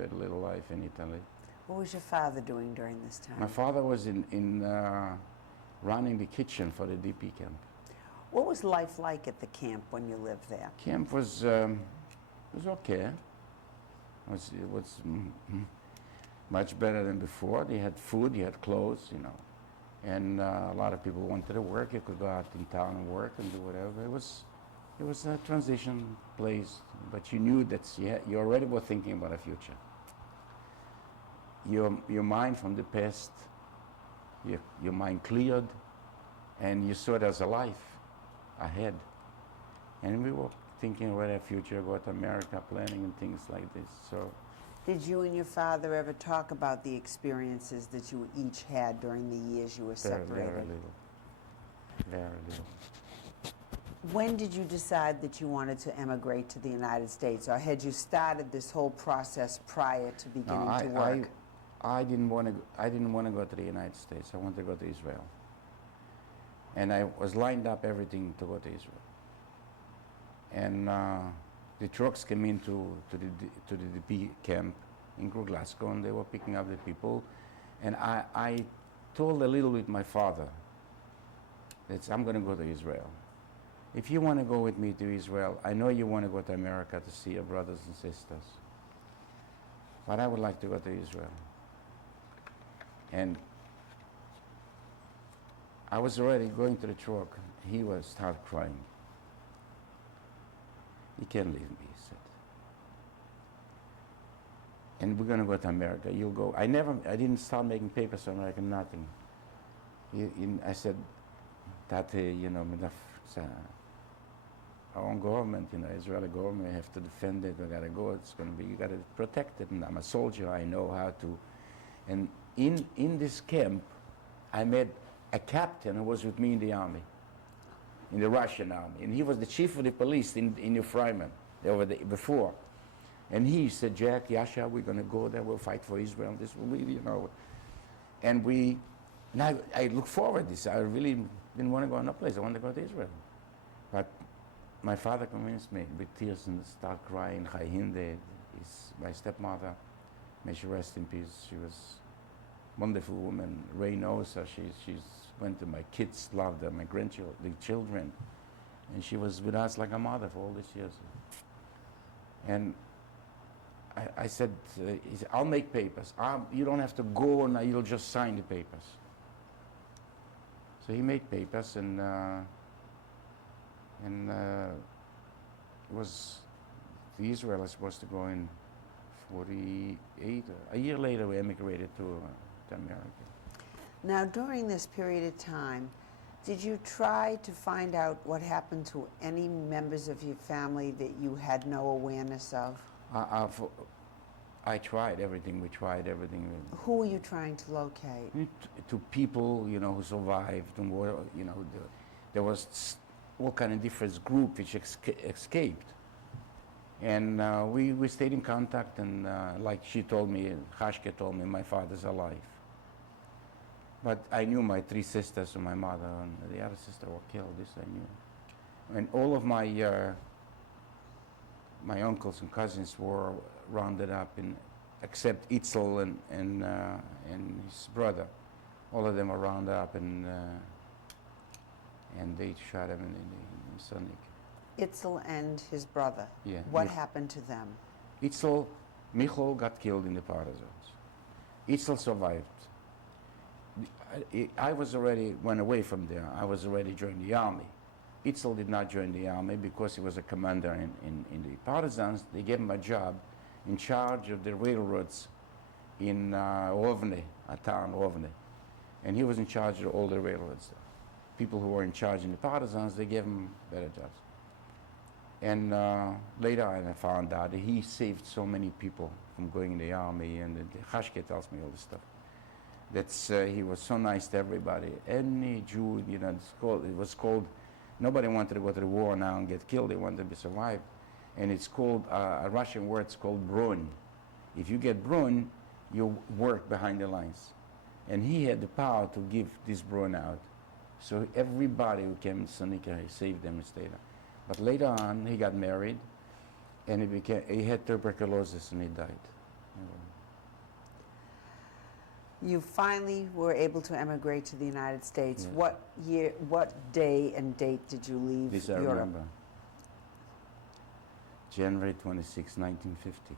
enjoyed a little life in Italy. What was your father doing during this time? My father was in running the kitchen for the DP camp. What was life like at the camp when you lived there? Camp was okay. It was much better than before. They had food, you had clothes, you know, and a lot of people wanted to work. You could go out in town and work and do whatever. It was a transition place, but you knew that you already were thinking about the future. Your mind from the past, your mind cleared, and you saw there's a life ahead. And we were thinking about our future, go to America, planning and things like this. So, did you and your father ever talk about the experiences that you each had during the years you were separated? Very little. Very little. When did you decide that you wanted to emigrate to the United States, or had you started this whole process prior to beginning to work? I didn't want to go to the United States. I wanted to go to Israel. And I was lined up everything to go to Israel. And the trucks came into the DP camp in Glasgow, and they were picking up the people. And I told a little bit my father that I'm going to go to Israel. If you want to go with me to Israel, I know you want to go to America to see your brothers and sisters, but I would like to go to Israel. And I was already going to the truck. He was start crying. You can't leave me, he said. And we're going to go to America. You'll go. I didn't start making papers for America, nothing. I said, that, you know, our own government, you know, Israeli government, we have to defend it. We got to go. It's going to be, you got to protect it. And I'm a soldier. I know how to. And in this camp, I met a captain who was with me in the army, in the Russian army, and he was the chief of the police in New Freiman before. And he said, Jack, Yasha, we're going to go there. We'll fight for Israel. This will be, you know. And I look forward to this. I really didn't want to go another place. I wanted to go to Israel. But my father convinced me with tears and started crying. Chayinde is my stepmother. May she rest in peace. She was a wonderful woman. Ray knows her. She's went to my kids, loved her, my grandchildren, the children. And she was with us like a mother for all these years. And I said, he said, I'll make papers. You don't have to go, and you'll just sign the papers. So he made papers, and it was, the Israel was supposed to go in 48. A year later, we emigrated to America. Now, during this period of time, did you try to find out what happened to any members of your family that you had no awareness of? I tried everything. We tried everything. Who were you trying to locate? To people, you know, who survived, and were, you know, there was all kind of different group which escaped, and we stayed in contact. And like she told me, Hashke told me, my father's alive. But I knew my three sisters and my mother, and the other sister were killed. This I knew, and all of my uncles and cousins were rounded up, except Itzel and his brother. All of them were rounded up, and they shot him in Krinick. Itzel and his brother. Yeah. What happened to them? Itzel, Michal got killed in the partisans. Itzel survived. I was already went away from there. I was already joined the army. Itzel did not join the army because he was a commander in the partisans. They gave him a job in charge of the railroads in Rovne, a town, Rovne. And he was in charge of all the railroads. People who were in charge in the partisans, they gave him better jobs. And later I found out that he saved so many people from going in the army, and Hashke tells me all this stuff. He was so nice to everybody. Any Jew, you know, it was called, nobody wanted to go to the war now and get killed. They wanted to survive. And it's called, a Russian word, it's called brun. If you get brun, you work behind the lines. And he had the power to give this brun out. So everybody who came to Sonika, he saved them and stayed there. But later on, he got married, and he had tuberculosis, and he died. You finally were able to emigrate to the United States. Yes. What year, what day and date did you leave This I Europe? remember. January 26, 1950.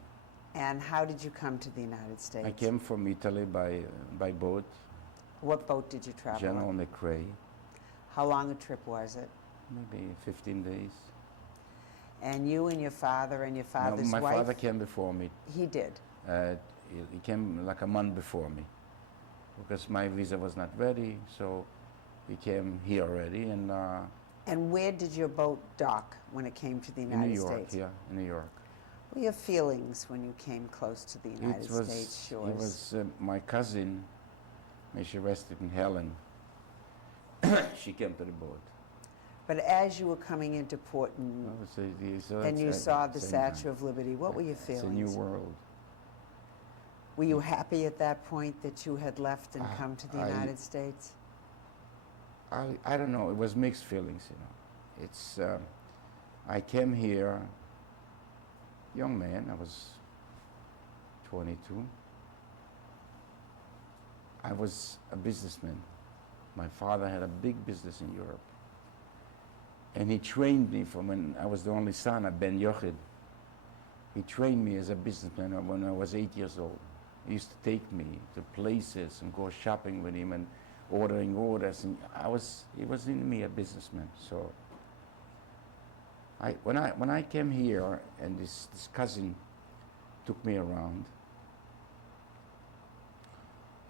And how did you come to the United States? I came from Italy by boat, What boat did you travel General on? McRae, How long a trip was it? maybe 15 days. And you and your father and your No, father's my wife? father came before me. He did. He came like a month before me because my visa was not ready, so he came here already And where did your boat dock when it came to the in United New York, States? yeah, in New York. What were your feelings when you came close to the United States shores? It was my cousin, may she rest in Helen. She came to the boat. But as you were coming into port and, And you saw the Statue of Liberty, what were your feelings? It's a new world. Were you happy at that point that you had left and come to the I- United States? I don't know. It was mixed feelings, you know. It's I came here, young man. I was 22. I was a businessman. My father had a big business in Europe, and he trained me from when I was the only son of Ben Yochid. He trained me as a businessman when I was 8 years old. He used to take me to places and go shopping with him and ordering orders, and he was in me a businessman. So when I came here and this cousin took me around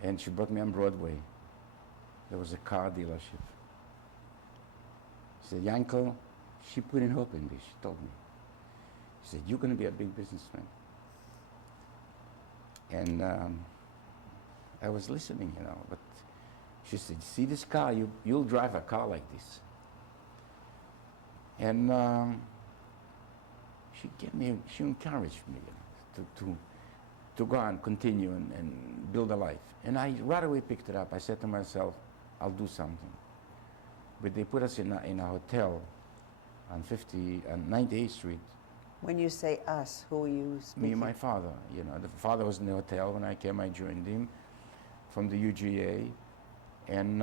and she brought me on Broadway, there was a car dealership. She said, Yanko, she put in hope in this, she told me. She said, you're going to be a big businessman. And I was listening, you know, but she said, see this car, you'll drive a car like this. And she encouraged me, you know, to go and continue and build a life. And I right away picked it up. I said to myself, I'll do something. But they put us in a hotel on 98th Street. When you say us, who are you speaking? Me and my father, you know. The father was in the hotel. When I came, I joined him from the UGA. And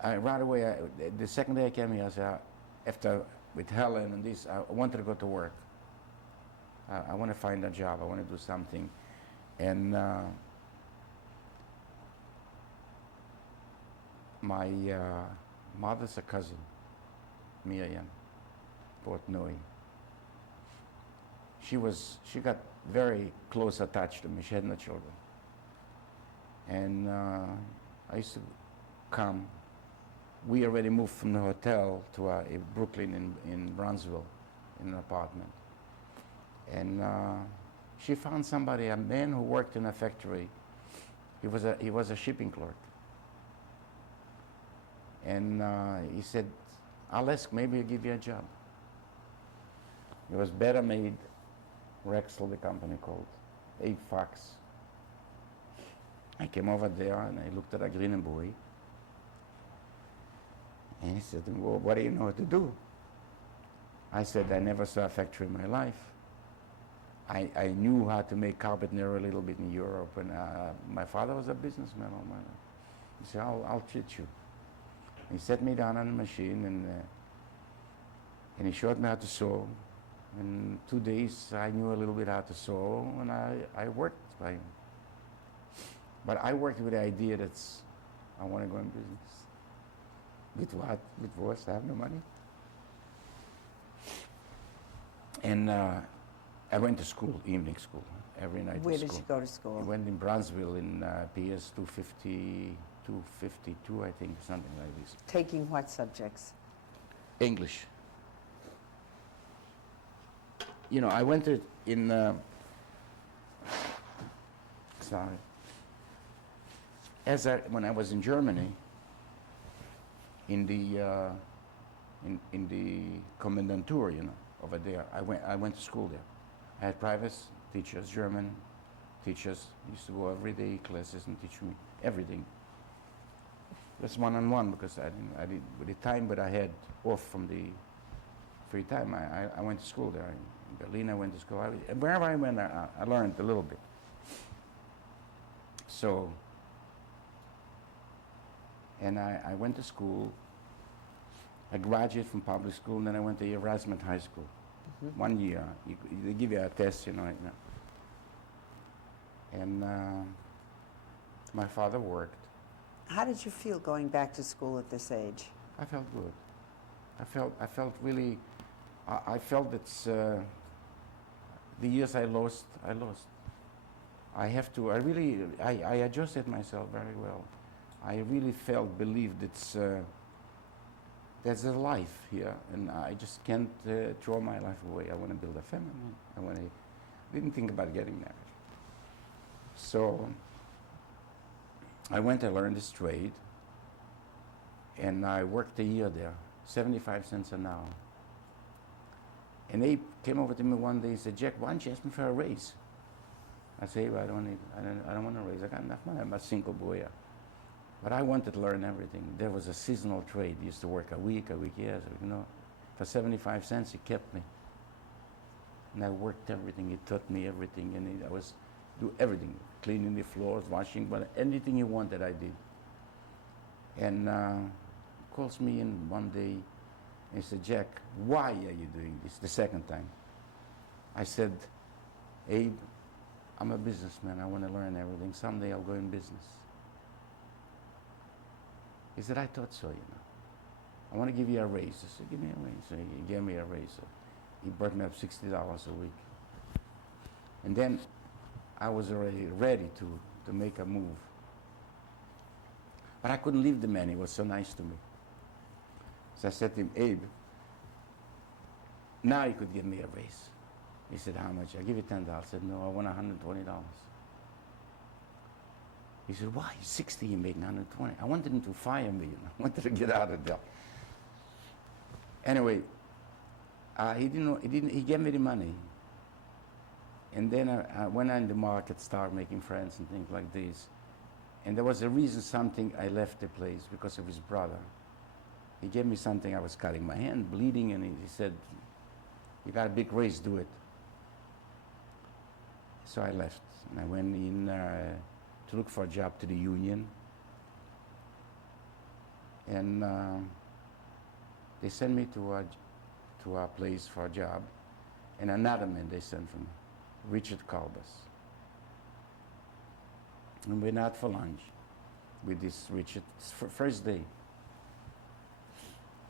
I right away, the second day I came here, I said, after with Helen and this, I wanted to go to work. I want to find a job. I want to do something. And my mother's a cousin, Miriam Portnoy. She got very close attached to me. She had no children. And I used to come. We already moved from the hotel to Brooklyn in Bronzeville, in an apartment. And she found somebody, a man who worked in a factory. He was a shipping clerk. And he said, I'll ask, maybe he'll give you a job. It was Better Made, Rexel, the company called, 8 Fox. I came over there and I looked at a green boy. And he said, well, what do you know how to do? I said, I never saw a factory in my life. I knew how to make carpet near a little bit in Europe, and my father was a businessman all my life. He said, I'll treat you. He set me down on the machine, and he showed me how to sew. In 2 days, I knew a little bit how to sew, and I worked by him. But I worked with the idea that I want to go in business. With what? With what? I have no money. And I went to school, evening school, every night. Where did you go to school? I went in Bronzeville in PS 250, 252, I think, something like this. Taking what subjects? English. You know, I went to sorry. When I was in Germany, in the Kommandantur, you know, over there, I went to school there. I had private teachers, German teachers, used to go every day classes and teach me everything. That's one-on-one because I didn't with the time, but I had off from the free time. I went to school there Berlin I went to school. Wherever I went, I learned a little bit. So, and I went to school. I graduated from public school, and then I went to Erasmus High School. 1 year. They give you a test, you know. And my father worked. How did you feel going back to school at this age? I felt good. I felt really. I felt that the years I lost. I have to. I adjusted myself very well. I really believed there's a life here, and I just can't throw my life away. I want to build a family. Didn't think about getting married. So I went and learned this trade, and I worked a year there, 75 cents an hour. And they came over to me one day and said, "Jack, why don't you ask me for a raise?" I said, "Well, I don't want a raise. I got enough money. I'm a single boy." But I wanted to learn everything. There was a seasonal trade. I used to work a week, yes, you know. For 75 cents, he kept me. And I worked everything. He taught me everything, and I was do everything, cleaning the floors, washing, but anything he wanted, I did. And calls me in one day and said, "Jack, why are you doing this?" The second time. I said, "Abe, I'm a businessman. I want to learn everything. Someday I'll go in business." He said, "I thought so, you know. I want to give you a raise." I said, "Give me a raise." So he gave me a raise. So he brought me up $60 a week. And then I was already ready to make a move. But I couldn't leave the man. He was so nice to me. So I said to him, "Abe, now you could give me a raise." He said, "How much?" "I'll give you $10. I said, "No, I want $120. He said, "Why? 60, you make 120. I wanted him to fire me, you know. I wanted to get out of there. Anyway, he gave me the money. And then I went on the market, started making friends and things like this. And there was a reason I left the place, because of his brother. He gave me something. I was cutting my hand, bleeding, and he said, "You got a big raise, do it." So I left, and I went in to look for a job to the union. And they sent me to a place for a job, and another man they sent for me, Richard Kalbas. And we went out for lunch with this Richard, first day.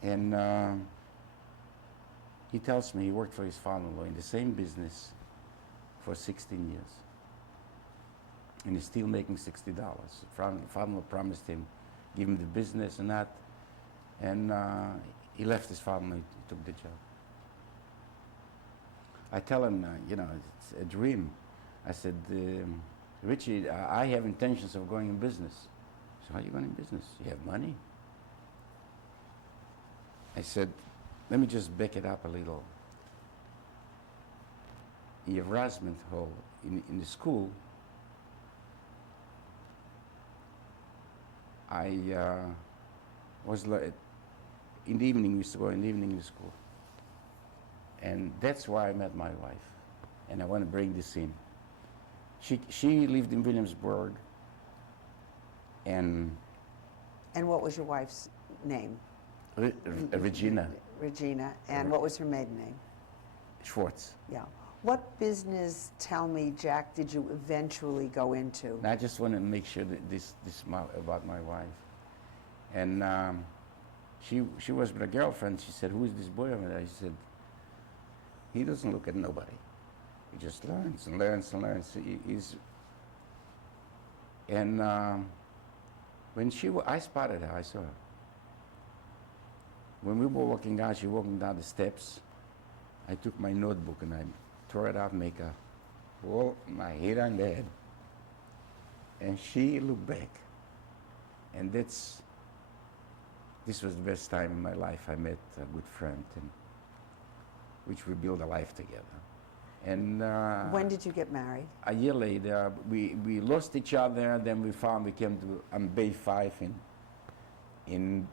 And he tells me he worked for his father-in-law in the same business for 16 years. And he's still making $60. Father-in-law promised him, give him the business and that. And he left his father-in-law, he took the job. I tell him, you know, it's a dream. I said, "Richie, I have intentions of going in business." So how are you going in business? You have money? I said, let me just back it up a little. In Erasmus Hall, in the school, I was in the evening, we used to go in the evening to school. And that's where I met my wife. And I want to bring this in. She lived in Williamsburg. And what was your wife's name? Regina. Regina. And what was her maiden name? Schwartz. Yeah. What business, tell me, Jack, did you eventually go into? And I just want to make sure that this about my wife. And she was with a girlfriend. She said, "Who is this boy over there?" He said, "He doesn't look at nobody. He just learns and learns and learns." And when I spotted her, I saw her. When we were walking out, she was walking down the steps. I took my notebook and I tore it out, make my head on the head. And she looked back. And this was the best time in my life. I met a good friend, and which we built a life together. And when did you get married? A year later, we lost each other. Then we came to Bay 5 in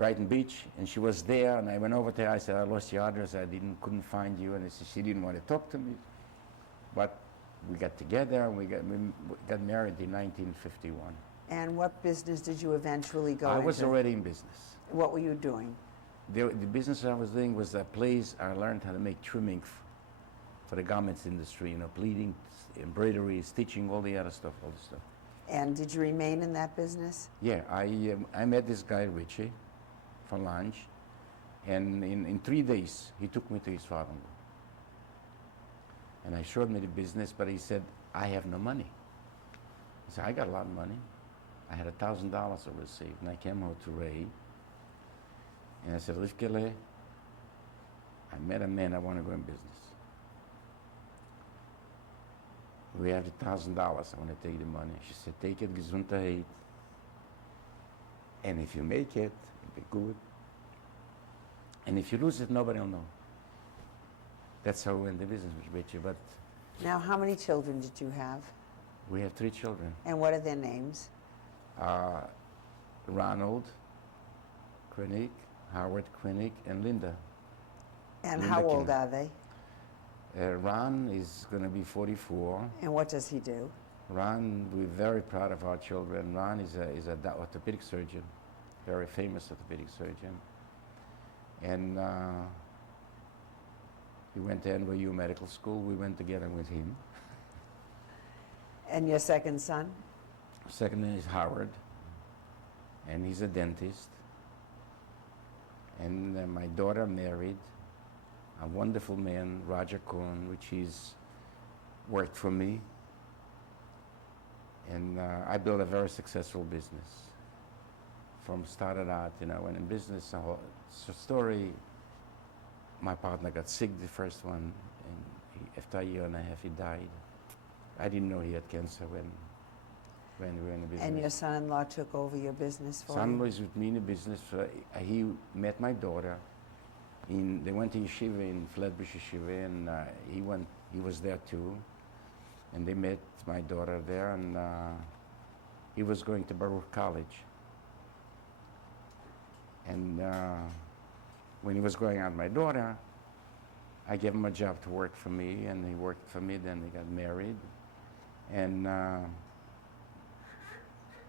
Brighton Beach, and she was there, and I went over to her. I said, I lost your address. I couldn't find you, and she didn't want to talk to me. But we got together, and we got married in 1951. And what business did you eventually go I into? was already in business. What were you doing? The business I was doing was a place I learned how to make trimming for the garments industry, you know, pleating, embroidery, stitching, all the stuff. And did you remain in that business? Yeah, I met this guy, Richie, for lunch, and in 3 days, he took me to his father-in-law. And I showed me the business, but he said, I have no money. He said, I got a lot of money. I had $1,000 I received, and I came out to Ray, and I said, Rivkele, I met a man, I want to go in business. We have the $1,000, I want to take the money. She said, take it, Gesundheit. And if you make it, it'll be good. And if you lose it, nobody will know. That's how we went into business with Richie. But Now, how many children did you have? we have 3 children. And what are their names? Ronald Krinick, Howard Krinick, and Linda. And Linda how old Kim. are they? Ron is going to be 44. And what does he do? Ron, we're very proud of our children. Ron is a orthopedic surgeon, very famous orthopedic surgeon. And he went to NYU Medical School. We went together with him. And your second son? Second name is Howard, and he's a dentist. And my daughter married a wonderful man, Roger Cohn, which he's worked for me. And I built a very successful business. From started out, you know, and in business, it's a story. My partner got sick, the first one, and after a year and a half, he died. I didn't know he had cancer when we were in the business. And your son-in-law took over your business for Son you? was with me in the business. He met my daughter. They went to yeshiva in Flatbush Yeshiva, and he was there too. And they met my daughter there, and he was going to Baruch College. And when he was going out with my daughter, I gave him a job to work for me, and he worked for me. Then they got married, and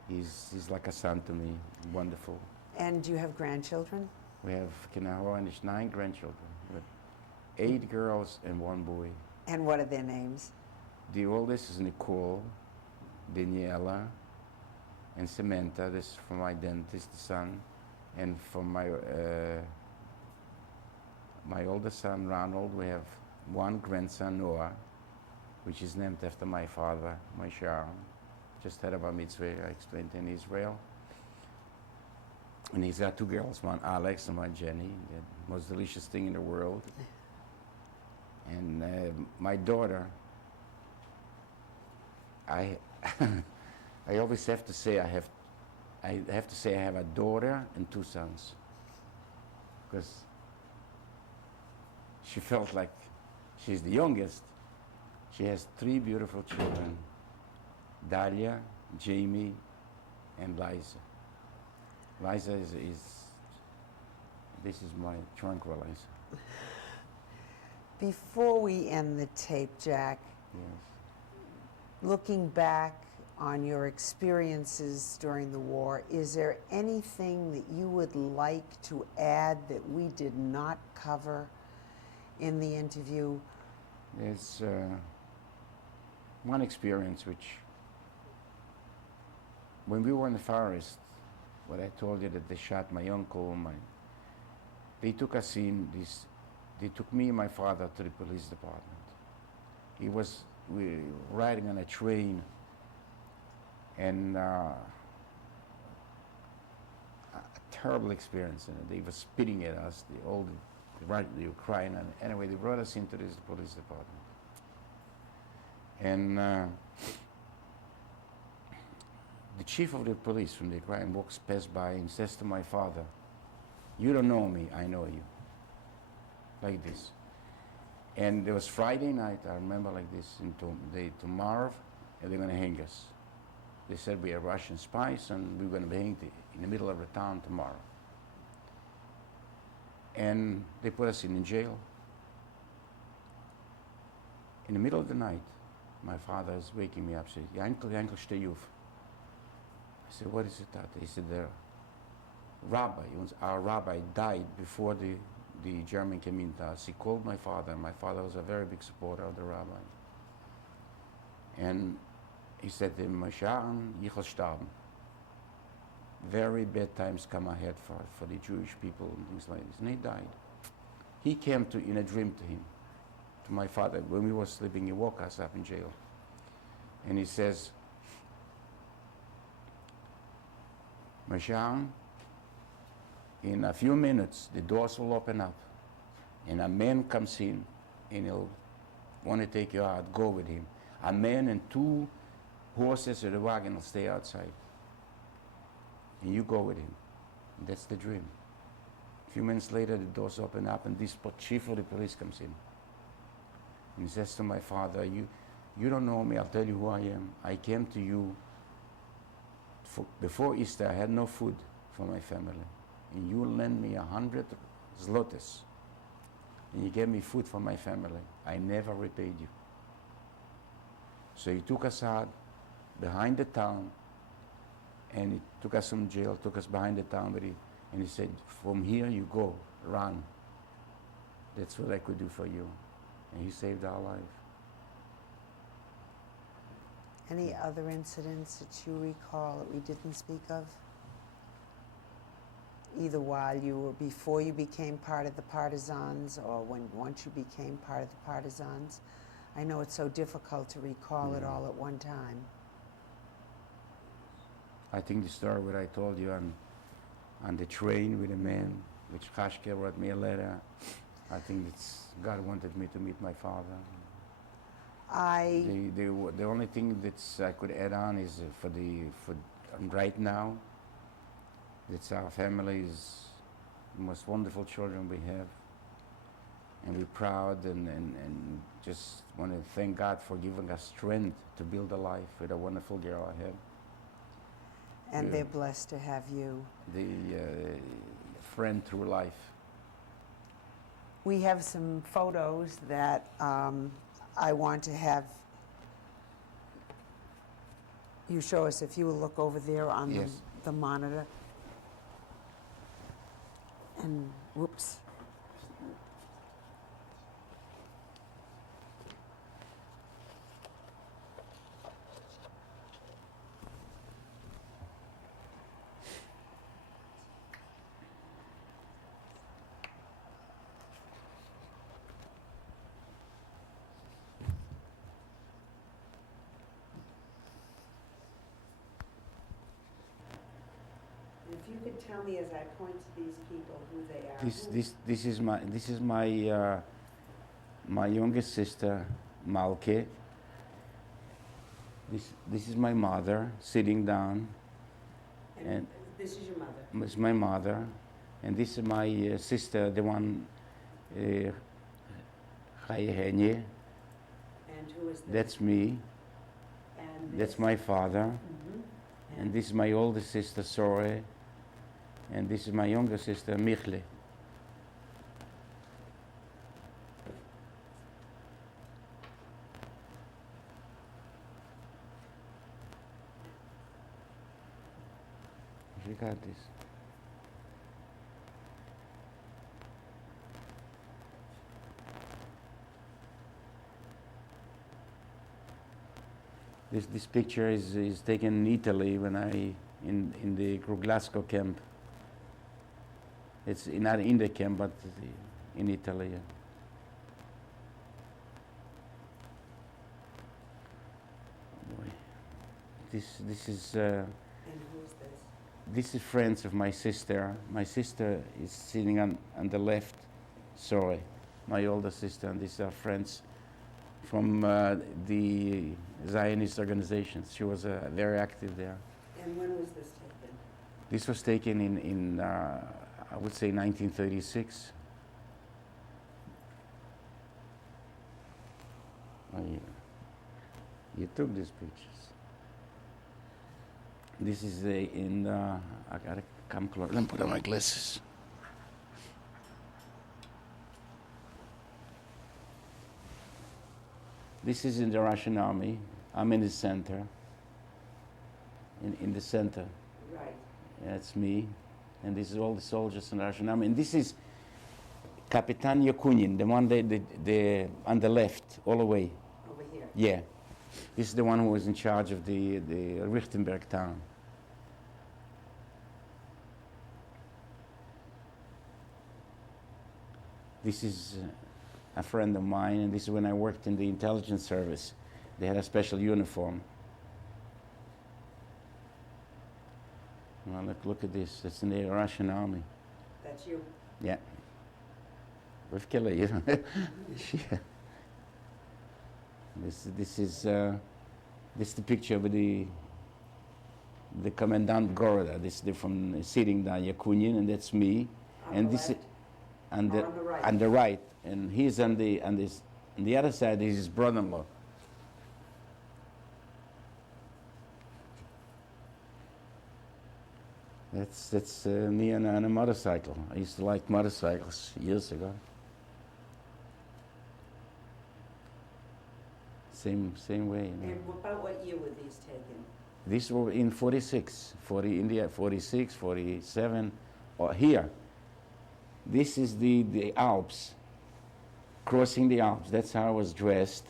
he's like a son to me, wonderful. And do you have grandchildren? We have 9 grandchildren, with 8 girls and 1 boy. And what are their names? The oldest is Nicole, Daniela, and Samantha. This is for my dentist son, and for my oldest son, Ronald. We have 1 grandson, Noah, which is named after my father, Moshe. Just had a bar mitzvah, I explained in Israel. And he's got 2 girls, one Alex and one Jenny, the most delicious thing in the world. And my daughter, I always have to say I have a daughter and 2 sons, because she felt like she's the youngest. She has 3 beautiful children, Dalia, Jamie, and Liza. Liza this is my tranquilizer. Before we end the tape, Jack, Yes. looking back on your experiences during the war, is there anything that you would like to add that we did not cover in the interview? There's one experience which, when we were in the forest, what I told you that they shot my uncle, they took us in this. They took me and my father to the police department. We were riding on a train, and a terrible experience. And they were spitting at us. They were crying. And anyway, they brought us into this police department. And the chief of the police from the crime walks past by and says to my father, "You don't know me, I know you." Like this. And it was Friday night, I remember like this, tomorrow, and they're going to hang us. They said we are Russian spies, and we're going to be hanged in the middle of the town tomorrow. and they put us in jail. In the middle of the night, my father is waking me up, said, Yankel, stay up. I said, what is it, Tata? He said, the rabbi, our rabbi died before the German came into us. He called my father, and my father was a very big supporter of the rabbi. And he said to him, Mashiach, yichel sterben. Very bad times come ahead for the Jewish people and things like this. And he died. He came in a dream to him, to my father. When we were sleeping, he woke us up in jail. And he says, Mashiach, in a few minutes, the doors will open up. And a man comes in, and he'll want to take you out. Go with him. A man and 2 horses or the wagon will stay outside. And you go with him. And that's the dream. A few minutes later, the doors open up, and this chief of the police comes in. And he says to my father, you don't know me, I'll tell you who I am. I came to you. Before Easter, I had no food for my family. And you lent me 100 zlotys. And you gave me food for my family. I never repaid you. So he took us out behind the town, and he took us from jail, took us behind the town, and he said, from here you go, run. That's what I could do for you. And he saved our life. Any other incidents that you recall that we didn't speak of? Either while you were, before you became part of the partisans, or once you became part of the partisans? I know it's so difficult to recall it all at one time. I think the story what I told you on the train with a man, which Chashke wrote me a letter. I think God wanted me to meet my father. The only thing that I could add on is for right now, that's our family is the most wonderful children we have, and we're proud and just want to thank God for giving us strength to build a life with a wonderful girl I have. And they're blessed to have you. The friend through life. We have some photos that I want to have you show us. If you will look over there on Yes. the monitor. And whoops. If you could tell me as I point to these people who they are. This is my youngest sister, Malke. This is my mother sitting down. And this is your mother. This is my mother, and this is my sister, the one, Chayehenie. And who is this? That's me. And That's my father. Mm-hmm. And this is my older sister, Sore. And this is my younger sister, Michle. You got this. This picture is taken in Italy when in the Glasgow camp. It's not in the camp, but in Italy. Yeah. Boy. This is. And who's this? This is friends of my sister. My sister is sitting on the left. Sorry, my older sister, and these are friends from the Zionist organizations. She was very active there. And when was this taken? This was taken in I would say 1936. Oh, yeah. You took these pictures. This is I gotta come close. Let me put on my glasses. This is in the Russian army. I'm in the center. In the center. Right. That's me. And this is all the soldiers in the Russian army. And this is Kapitan Yakunin, the one on the left, all the way. Over here. Yeah. This is the one who was in charge of the Richtenberg town. This is a friend of mine, and this is when I worked in the intelligence service. They had a special uniform. Well, look at this. That's in the Russian army. That's you. Yeah. With Kelly, you know. Yeah. This is the picture of the commandant Goroda. This is from sitting down Yakunin, and that's me. On And the this is left? on Or on the right? on the right, and he's on the other side is his brother-in-law. That's me on a motorcycle. I used to like motorcycles years ago. Same way. You know. And about what year were these taken? These were in 46, India, 46, 47, or here. This is the Alps, crossing the Alps. That's how I was dressed.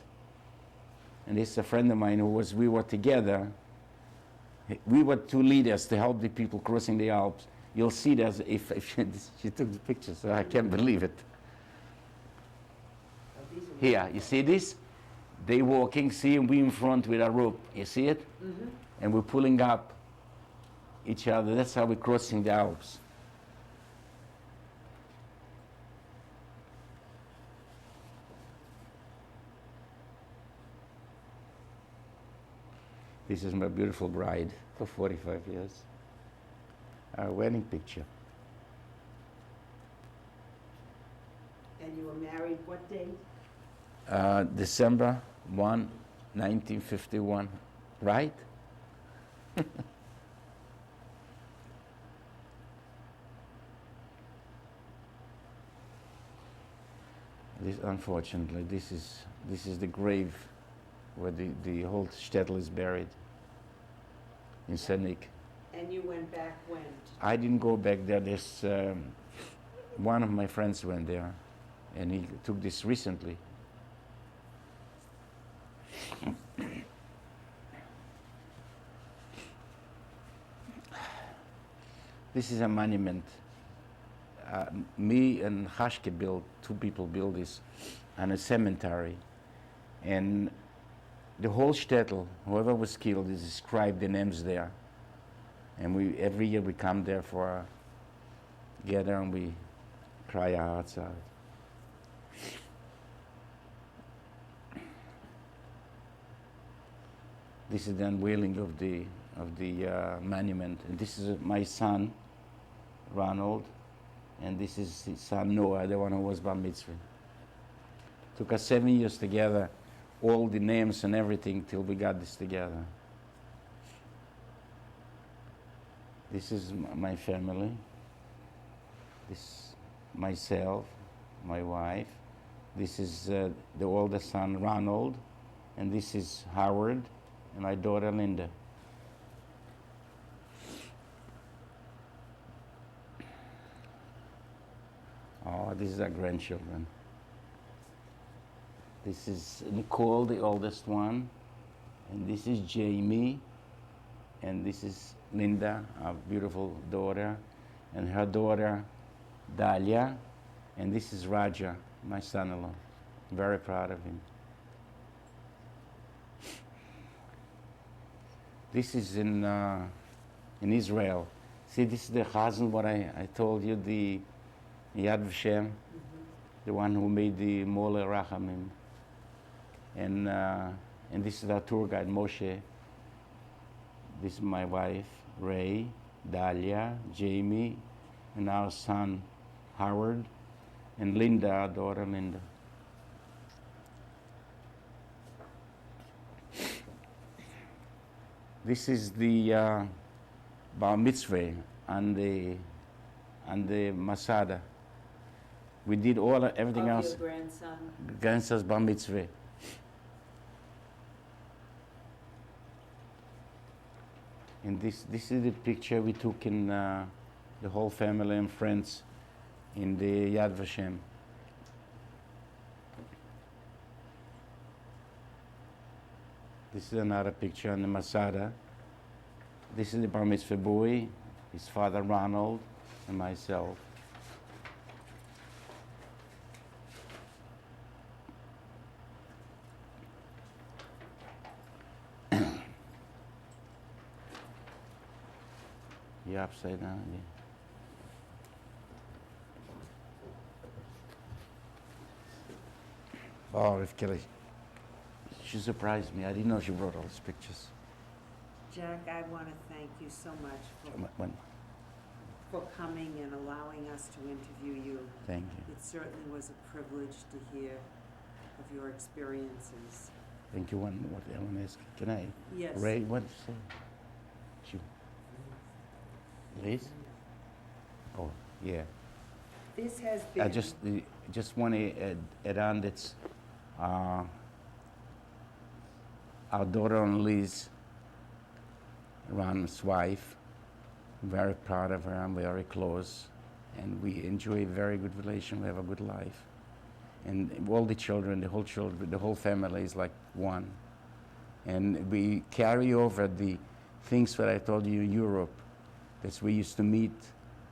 And this is a friend of mine we were together. We were two leaders to help the people crossing the Alps. You'll see that if she took the picture, so I can't believe it. Here, you see this? They walking, see, and we in front with a rope. You see it? Mm-hmm. And we're pulling up each other. That's how we're crossing the Alps. This is my beautiful bride for 45 years. Our wedding picture. And you were married what date? December 1, 1951. Right? Unfortunately, this is the grave where the whole shtetl is buried in Krinick. And you went back when? I didn't go back there. There's one of my friends went there, and he took this recently. This is a monument. Me and Hashke built, two people built this, and a cemetery. And the whole shtetl, whoever was killed, is inscribed the names there. And every year we come there for gather and we cry our hearts out. This is the unveiling of the monument, and this is my son, Ronald, and this is his son Noah, the one who was bar mitzvah. Took us 7 years together, all the names and everything, till we got this together. This is my family. This myself, my wife. This is the oldest son, Ronald, and this is Howard, and my daughter, Linda. Oh, this is our grandchildren. This is Nicole, the oldest one, and this is Jamie, and this is Linda, our beautiful daughter, and her daughter, Dalia, and this is Raja, my son-in-law. Very proud of him. This is in Israel. See, this is the Chazan, what I told you, the Yad Vashem, the one who made the Mole Rachamim. And this is our tour guide, Moshe. This is my wife, Ray, Dalia, Jamie, and our son, Howard, and Linda, our daughter, Linda. This is the bar mitzvah and the Masada. We did everything else. Your grandson. Grandson's bar mitzvah. And this is the picture we took in the whole family and friends in the Yad Vashem. This is another picture on the Masada. This is the Bar Mitzvah boy, his father Ronald, and myself. Yeah, upside down, yeah. Oh, Rivka, she surprised me. I didn't know she brought all these pictures. Jack, I want to thank you so much When- for coming and allowing us to interview you. Thank you. It certainly was a privilege to hear of your experiences. Thank you. What I want to ask, can I? Yes. Ray, what did you say? She, Liz? Oh, yeah. This has been... I just want to add on that's our daughter Liz, Ron's wife. I'm very proud of her. I'm very close, and we enjoy a very good relation. We have a good life, and all the children, the whole family is like one, and we carry over the things that I told you in Europe. That's we used to meet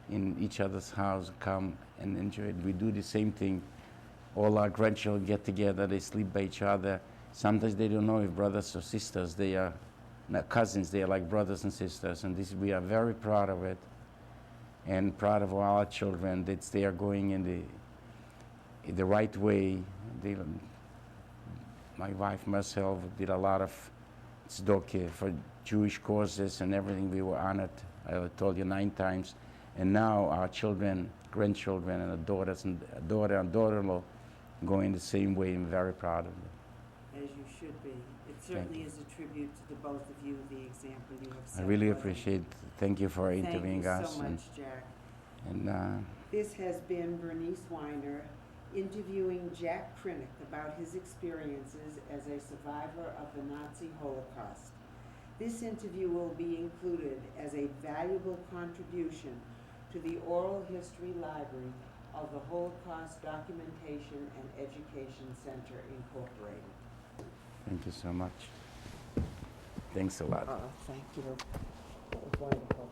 in each other's house, come and enjoy it. We do the same thing. All our grandchildren get together, they sleep by each other. Sometimes they don't know if brothers or sisters, they are not cousins, they are like brothers and sisters. And this, we are very proud of it, and proud of all our children that they are going in the right way. My wife, myself, did a lot of tzedakah for Jewish causes and everything. We were honored, I told you 9 times. And now our children, grandchildren, and daughters and daughter and daughter-in-law going the same way. I'm very proud of them. As you should be. It certainly is a tribute to the both of you, the example you have set. I really for them. appreciate. Thank you for interviewing us. Thank you so much, Jack. And This has been Bernice Weiner interviewing Jack Krinick about his experiences as a survivor of the Nazi Holocaust. This interview will be included as a valuable contribution to the Oral History Library of the Holocaust Documentation and Education Center, Incorporated. thank you so much. Thanks a lot. Thank you. That was wonderful.